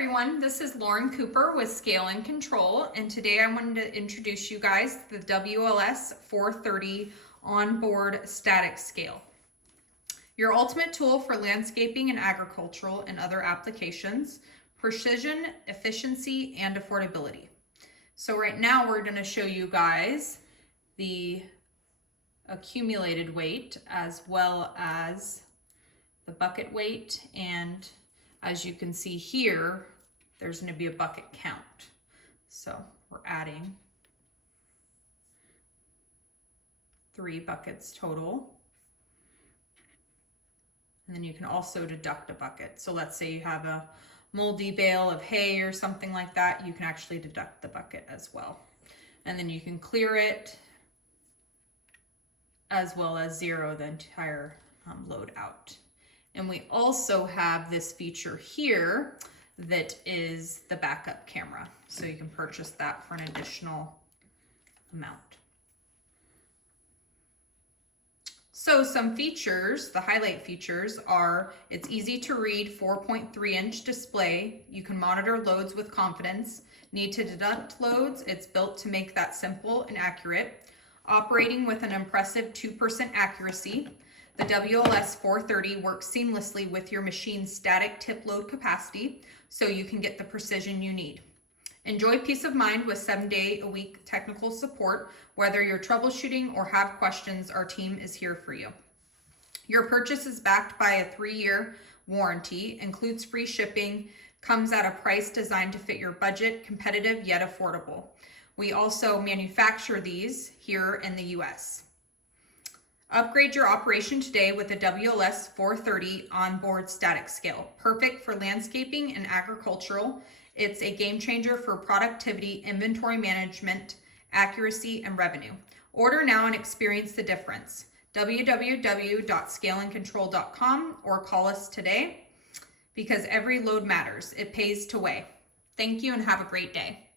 everyone, this is Lauren Cooper with Scale and Control, and today I wanted to introduce you guys to the WLS430 onboard static scale. Your ultimate tool for landscaping and agricultural and other applications, precision, efficiency, and affordability. So right now we're going to show you guys the accumulated weight as well as the bucket weight, and as you can see here, there's going to be a bucket count. So we're adding 3 buckets total. And then you can also deduct a bucket. So let's say you have a moldy bale of hay or something like that, you can actually deduct the bucket as well. And then you can clear it as well as zero the entire load out. And we also have this feature here that is the backup camera. So you can purchase that for an additional amount. So some features, the highlight features are, it's easy to read 4.3-inch display. You can monitor loads with confidence. Need to deduct loads, it's built to make that simple and accurate. Operating with an impressive 2% accuracy. The WLS430 works seamlessly with your machine's static tip load capacity, so you can get the precision you need. Enjoy peace of mind with 7-day-a-week technical support. Whether you're troubleshooting or have questions, our team is here for you. Your purchase is backed by a 3-year warranty, includes free shipping, comes at a price designed to fit your budget, competitive yet affordable. We also manufacture these here in the US. Upgrade your operation today with the WLS430 onboard static scale. Perfect for landscaping and agricultural. It's a game changer for productivity, inventory management, accuracy, and revenue. Order now and experience the difference. www.scaleandcontrol.com or call us today, because every load matters. It pays to weigh. Thank you and have a great day.